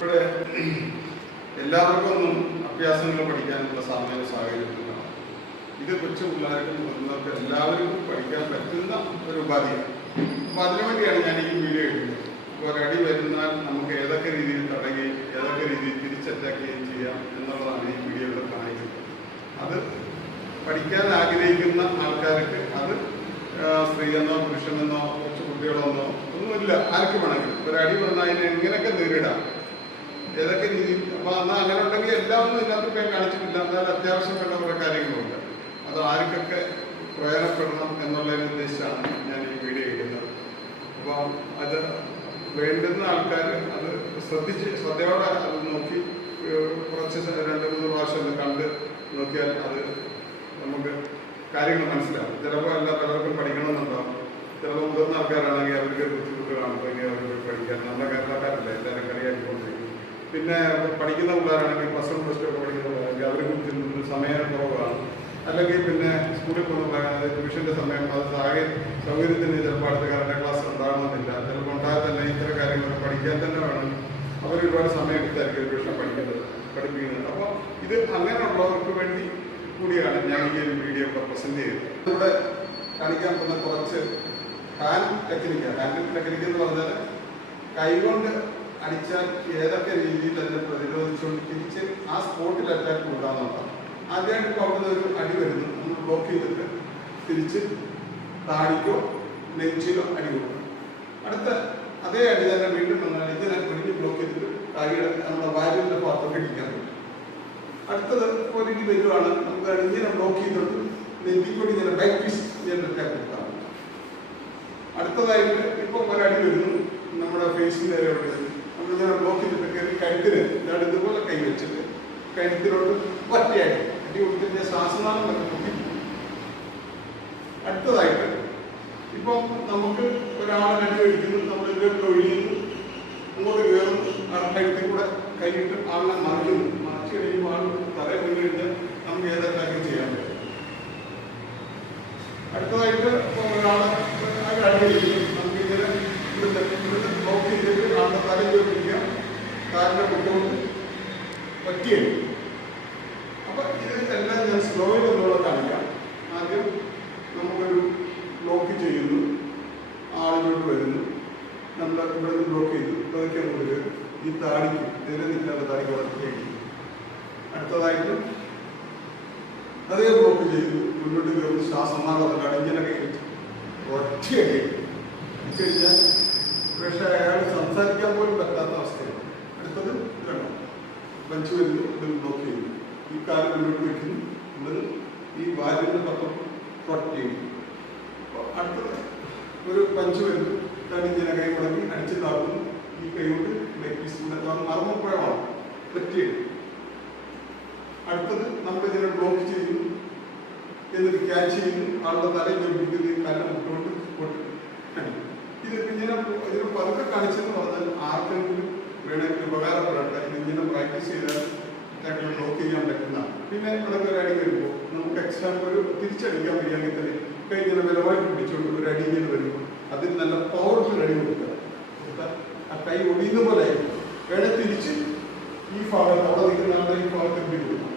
ഇവിടെ എല്ലാവർക്കും ഒന്നും അഭ്യാസങ്ങൾ പഠിക്കാനുള്ള സാമൂഹ്യ സാഹചര്യത്തിലാണ്. ഇത് കൊച്ചു പിള്ളേർക്കും മുതിർന്നവർക്ക് എല്ലാവർക്കും പഠിക്കാൻ പറ്റുന്ന ഒരു ഉപാധിയാണ്. അപ്പോൾ അതിനുവേണ്ടിയാണ് ഞാൻ ഈ വീഡിയോ ഇടുന്നത്. ഒരടി വരുന്നാൽ നമുക്ക് ഏതൊക്കെ രീതിയിൽ തടയുകയും ഏതൊക്കെ രീതിയിൽ തിരിച്ചറ്റാക്കുകയും ചെയ്യാം എന്നുള്ളതാണ് ഈ വീഡിയോയിൽ കാണിക്കുന്നത്. അത് പഠിക്കാൻ ആഗ്രഹിക്കുന്ന ആൾക്കാർക്ക്, അത് സ്ത്രീയെന്നോ പുരുഷനെന്നോ കൊച്ചു കുട്ടികളെന്നോ ഒന്നുമില്ല, ആർക്കും വേണമെങ്കിലും ഒരടി വന്നതിനെ എങ്ങനെയൊക്കെ നേരിടാം, ഏതൊക്കെ രീതിയിൽ. അപ്പോൾ എന്നാൽ അങ്ങനെ ഉണ്ടെങ്കിൽ എല്ലാം ഒന്നും ഇതിനകത്ത് ഞാൻ കാണിച്ചിട്ടില്ല. എന്നാൽ അത്യാവശ്യം വേണ്ട കുറേ കാര്യങ്ങളുണ്ട്. അത് ആർക്കൊക്കെ പ്രയോജനപ്പെടണം എന്നുള്ളതിനെ ഉദ്ദേശിച്ചാണ് ഞാൻ ഈ വീഡിയോ ഇടുന്നത്. അപ്പം അത് വേണ്ടുന്ന ആൾക്കാർ അത് ശ്രദ്ധയോടെ അത് നോക്കി കുറച്ച് 2-3 പ്രാവശ്യം കണ്ട് നോക്കിയാൽ അത് നമുക്ക് കാര്യങ്ങൾ മനസ്സിലാവും. ചിലപ്പോൾ പലർക്കും പഠിക്കണമെന്നുണ്ടാവും. ചിലപ്പോൾ മുതിർന്ന ആൾക്കാരാണെങ്കിൽ അവർക്ക് ബുദ്ധിമുട്ട് കാണുമ്പോൾ അവർക്ക് പഠിക്കാൻ, നമ്മുടെ കേരളക്കാരല്ല എല്ലാവരും കളിയാക്കിക്കൊണ്ടിരിക്കും. പിന്നെ പഠിക്കുന്ന പിള്ളേരാണെങ്കിൽ +1 +2 ഒക്കെ പഠിക്കുന്നവരാണെങ്കിൽ അവർക്ക് സമയക്കുറവാണ്. അല്ലെങ്കിൽ പിന്നെ സ്കൂളിൽ പോകുന്ന ട്യൂഷൻ്റെ സമയം, അത് സൗകര്യത്തിന് ചിലപ്പോൾ അടുത്ത കറണ്ട് ക്ലാസ് ഉണ്ടാകണമെന്നില്ല. ചിലപ്പോൾ ഉണ്ടായാൽ തന്നെ ഇത്തരം കാര്യങ്ങളൊക്കെ പഠിക്കാൻ തന്നെ വേണം. അവർ ഒരുപാട് സമയം എടുത്തായിരിക്കും ട്യൂഷൻ പഠിപ്പിക്കുന്നത്. അപ്പോൾ ഇത് അങ്ങനെയുള്ളവർക്ക് വേണ്ടി കൂടിയാണ് ഞാൻ ഈ ഒരു വീഡിയോ ഒക്കെ പ്രസന്റ് ചെയ്തത്. ഇവിടെ കാണിക്കാൻ പോകുന്ന കുറച്ച് ഹാൻഡ് ടെക്നിക്ക് എന്ന് പറഞ്ഞാൽ കൈകൊണ്ട് അടിച്ചാൽ ഏതൊക്കെ രീതിയിൽ അതിനെ പ്രതിരോധിച്ചുകൊണ്ട് തിരിച്ച് ആ സ്പോട്ടിൽ അറ്റാക്ക് ഉണ്ടാകുന്നതാണ്. ആദ്യമായിട്ട് ഇപ്പോൾ അവിടെ ഒരു അടി വരുന്നു, നമ്മൾ ബ്ലോക്ക് ചെയ്തിട്ട് തിരിച്ച് താടിക്കോ നെഞ്ചിലോ അടി കൊടുക്കും. അടുത്ത അതേ അടി തന്നെ വീണ്ടും വന്നാൽ ഇതിനെ പിടിഞ്ഞ് ബ്ലോക്ക് ചെയ്തിട്ട് താടിയുടെ നമ്മുടെ വാരിയുടെ ഭാഗത്തൊക്കെ ഇടിക്കാൻ പറ്റും. അടുത്തത് ഒരിടി വരുവാണ്, നമുക്ക് ഇങ്ങനെ ബ്ലോക്ക് ചെയ്തിട്ട് നെറ്റിക്കൂടി ഇങ്ങനെ ബാക്ക് പീസ് ഇങ്ങനെ അറ്റാക്ക് കൊടുക്കാൻ പറ്റും. അടുത്തതായിട്ട് ഇപ്പം ഒരടി വരുന്നു, നമ്മുടെ ഫേസിന് നേരെ വരുന്നു, നമ്മളിങ്ങനെ ബ്ലോക്ക് ചെയ്തിട്ട് കയറി കഴുത്തിന് ഇതുപോലെ കൈ വെച്ചിട്ട് കഴുത്തിലോട്ട് ഒറ്റയായിട്ട് അടി കൊടുത്തിട്ട് ശ്വാസനാളം വരെ പൊട്ടി. അടുത്തതായിട്ട് ഇപ്പം നമുക്ക് ഒരാളെ അടി കഴിക്കുന്നു, നമ്മളിതിലൊക്കെ ഒഴിയുന്നു, അങ്ങോട്ട് കയറുന്നു, കഴുത്തിൽ കൂടെ കൈയിട്ട് ആളിനെ മറിക്കുന്നു. മറിച്ച് കഴിയുമ്പോൾ ആൾ തലയിൽ വീണ് കഴിഞ്ഞാൽ നമുക്ക് ഏതൊക്കെ ചെയ്യാൻ പറ്റും. അടുത്തതായിട്ട് ഇപ്പം ഒരാളെ അടി കഴിക്കുന്നു, നമുക്ക് ഇങ്ങനെ ഇവിടുത്തെ ബ്ലോക്ക് ചെയ്തിട്ട് ആളുടെ തലയിൽ വെപ്പിക്കാം, കാലിൻ്റെ മുട്ടോട്ട് പറ്റിയാണ്. അപ്പൊ ഇതെല്ലാം ഞാൻ സ്ലോയിൽ ഒന്നുകൂടെ കാണിക്കാം. ആദ്യം നമുക്കൊരു ബ്ലോക്ക് ചെയ്യുന്നു, ആളിലോട്ട് വരുന്നു, നമ്മൾ ഇവിടെ നിന്ന് ബ്ലോക്ക് ചെയ്തു, ഇതൊക്കെ നമുക്ക് ഈ താടിക്ക് നേരെ നിൽക്കാതെ താടിക്ക് വളർത്തിയേക്കും. അടുത്തതായിട്ട് അതേ ബ്ലോക്ക് ചെയ്തു, മുന്നോട്ട് കയറുന്നു, ശ്വാസമാർഗം ഇങ്ങനെയൊക്കെ ഒറ്റയടി കഴിഞ്ഞാൽ പക്ഷേ അയാൾ സംസാരിക്കാൻ പോലും പറ്റാത്ത അവസ്ഥയാണ്. അടുത്തത് ഇതാണ്, പഞ്ച് വരുന്നു, ഇവിടെ ബ്ലോക്ക് ചെയ്യുന്നു, ഈ കാലം മുന്നോട്ട് വയ്ക്കുന്നു, ഇവിടെ ഈ വാരിന്റെ പത്രം ഫ്ലട്ട് ചെയ്യുന്നു. അടുത്തത് ഒരു പഞ്ച് വരുന്നു, ഇങ്ങനെ കൈ മുടക്കി അടിച്ച് താഴ്ത്തുന്നു, ഈ കൈകൊണ്ട് മർമ്മപ്പുഴമാണ് പറ്റിയത്. അടുത്തത് നമ്മളിങ്ങനെ ബ്ലോക്ക് ചെയ്യുന്നു, എന്നിട്ട് ക്യാച്ച് ചെയ്യുന്നു, ആളുടെ തലയിൽ ജപിക്കുന്നത് ഈ കാലം മുട്ടുകൊണ്ട് പൊട്ടി. ഇത് ഇങ്ങനെ ഇതിന് പതുക്കെ കാണിച്ചെന്ന് പറഞ്ഞാൽ ആർക്കെങ്കിലും വേണമെങ്കിൽ ഉപകാരപ്പെടട്ടെ. ഇതിങ്ങനെ പ്രാക്ടീസ് ചെയ്താൽ ബ്ലോക്ക് ചെയ്യാൻ പറ്റുന്നതാണ്. പിന്നെ ഇവിടെയൊക്കെ ഒരു അടി വരുമ്പോൾ നമുക്ക് എക്സ്ട്രാ ഒരു തിരിച്ചടിക്കാൻ വയ്യാങ്കിൽ തന്നെ കൈ ഇങ്ങനെ ബലമായിട്ട് പിടിച്ചുകൊണ്ട് ഒരു അടി ഇങ്ങനെ വരുമ്പോൾ അതിന് നല്ല പവർഫുൾ അടി കൊടുക്കുക. ആ കൈ ഒടിയുന്ന പോലെ ആയിരിക്കും. വേണേൽ തിരിച്ച് ഈ ഭാഗത്ത് അവിടെ നിൽക്കുന്ന ആളുടെ ഈ ഭാഗത്ത് പിടി കൊടുക്കും.